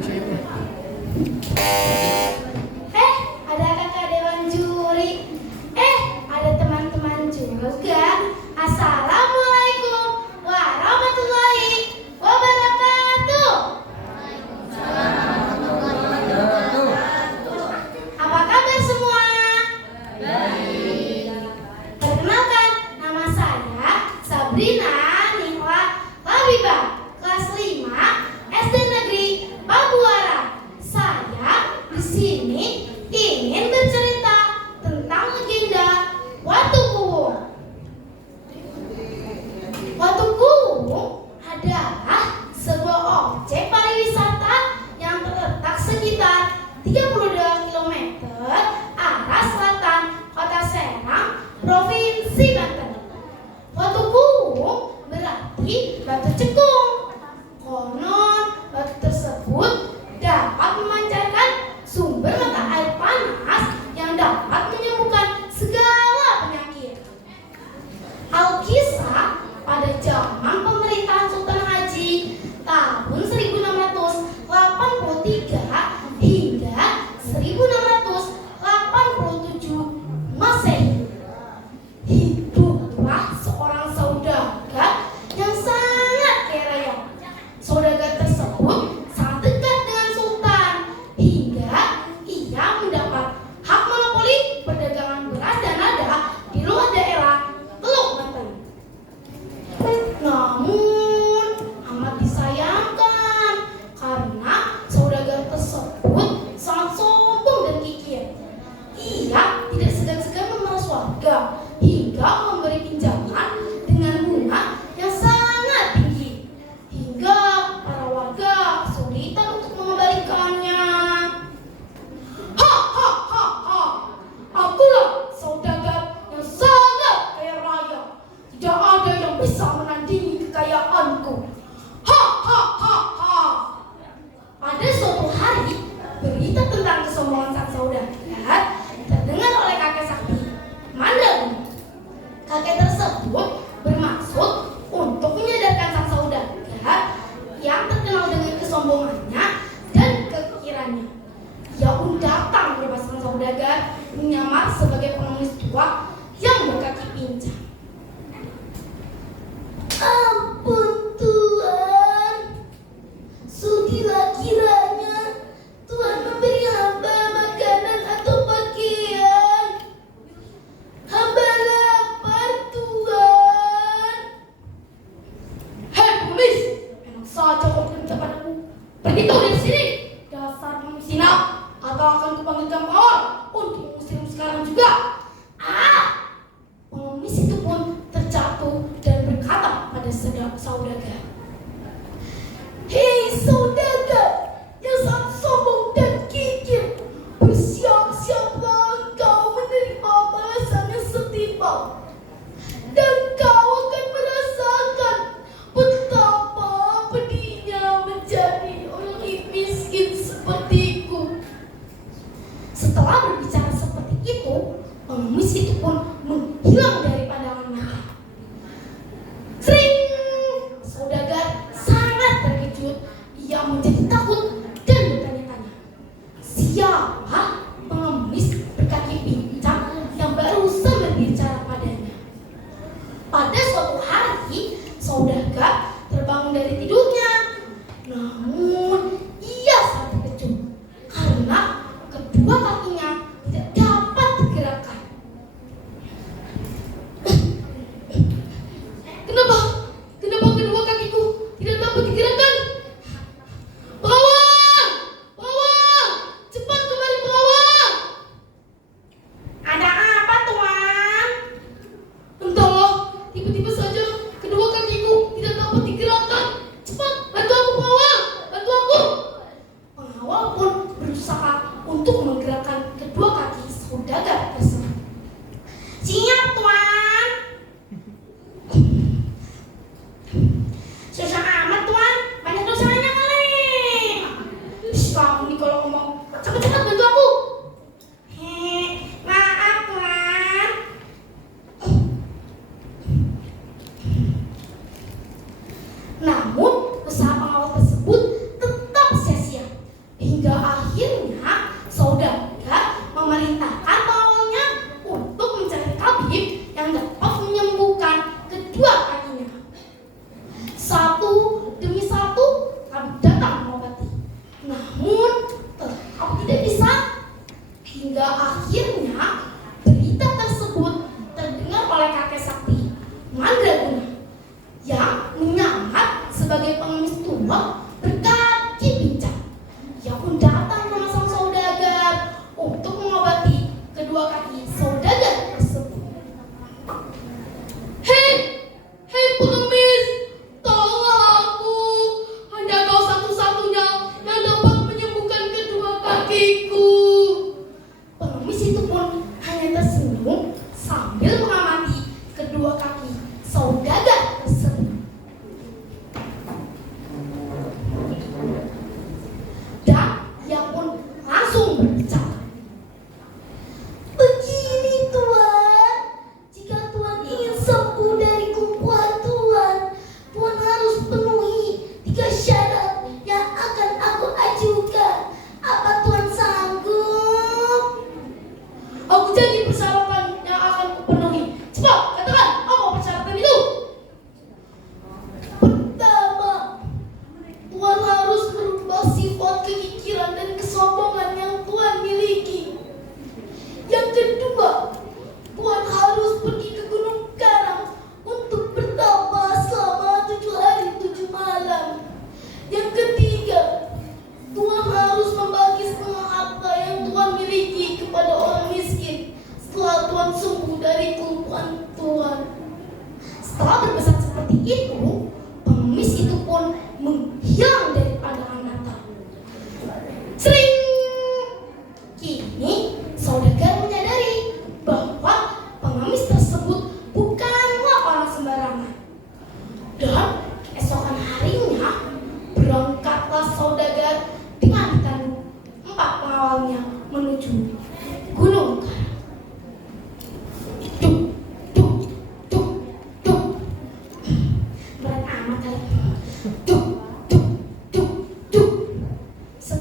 Ada kakak dewan juri. Ada teman-teman juga. Assalamualaikum warahmatullahi wabarakatuh. Apa kabar semua? Baik. Perkenalkan, nama saya Sabrina Nihla Labibah, kelas 5 SD Negeri Pabuaran. Saya di sini ingin bercerita tentang legenda Watu Kuwung. Watu Kuwung adalah sebuah objek pariwisata yang terletak sekitar 32 km arah selatan Kota Serang, Provinsi Banten. Watu Kuwung berarti batu cekung. Konon batu tersebut dapat memancarkan sumber mata air panas yang dapat menyembuhkan segala penyakit. Alkisah, pada zaman pemerintahan Sultan Haji tahun 1683 hingga 1687 Masehi, hiduplah seorang saudagar yang sangat kaya raya. Saudagar tersebut sangat dekat dengan Sultan hingga ia mendapat hak monopoli perdagangan beras dan nada di luar daerah Teluk Banten. Namun amat disayangkan karena saudagar tersebut sangat sombong dan kikir. Ia tidak segan-segan memeras warga hingga memberi pinjaman dengan bunga yang sangat tinggi, hingga para warga kesulitan untuk mengembalikannya. Akulah saudagar yang sangat kaya raya. Tidak ada yang bisa menandingi kekayaanku. Pada suatu hari, berita tentang kesombongan sang saudagar terdengar oleh kakek sakti Mandaluni. Kakek tersebut bermaksud untuk menyadarkan sang saudagar yang terkenal dengan kesombongannya dan kekirannya. Ia pun datang ke rumah sang saudagar menyamar sebagai pengemis tua yang berkaki pincang. Ampun Tuan, sudilah kiranya Tuan memberi hamba makanan atau pakaian. Hamba lapar Tuan. Hei pengemis, enak saja kau perintah padaku. Pergi kau dari sini, dasar pengemis hina, atau akan kupanggil Gamawan untuk mengusirmu sekarang juga. Pengemis itu pun terjatuh dan berkata pada saudagar, "Hei saudagar yang sangat sombong dan kikir, bersiap-siaplah engkau menerima balasan yang setimpal, dan kau akan merasakan betapa pedihnya menjadi orang miskin sepertiku." Setelah berbicara seperti itu,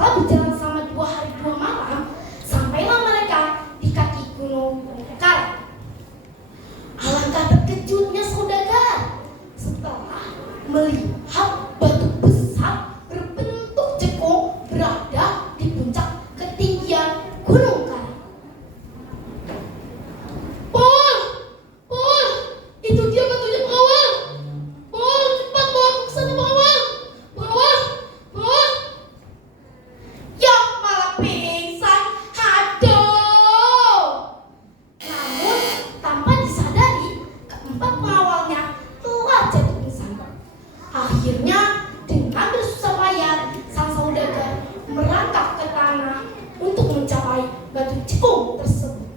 Setelah berjalan selama 2 hari 2 malam, sampailah mereka di kaki gunung Karang. Alangkah terkejutnya saudagar setelah melihat batu besar berbentuk cekung berada di puncak ketinggian gunung Karang. Pol, Pol, itu dia batunya pengawal. Pol, cepat bawa aku ke sana pengawal. Pengawal, Pol. Ya malah pingsan, aduh. Namun tanpa disadari, keempat pengawalnya telah jatuh pingsan. Akhirnya dengan bersusah payah, sang saudagar merangkak ke tanah untuk mencapai batu cekung tersebut.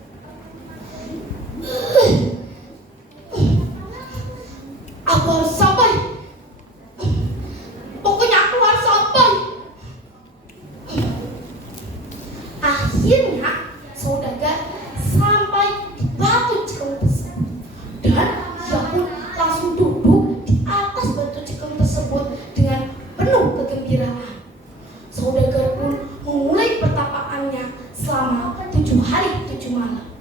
Aku harus sampai. Pokoknya aku harus sampai. Akhirnya saudagar sampai di batu cekung tersebut dan dia pun langsung duduk di atas batu cekung tersebut dengan penuh kegembiraan. Saudagar pun memulai pertapaannya selama 7 hari 7 malam.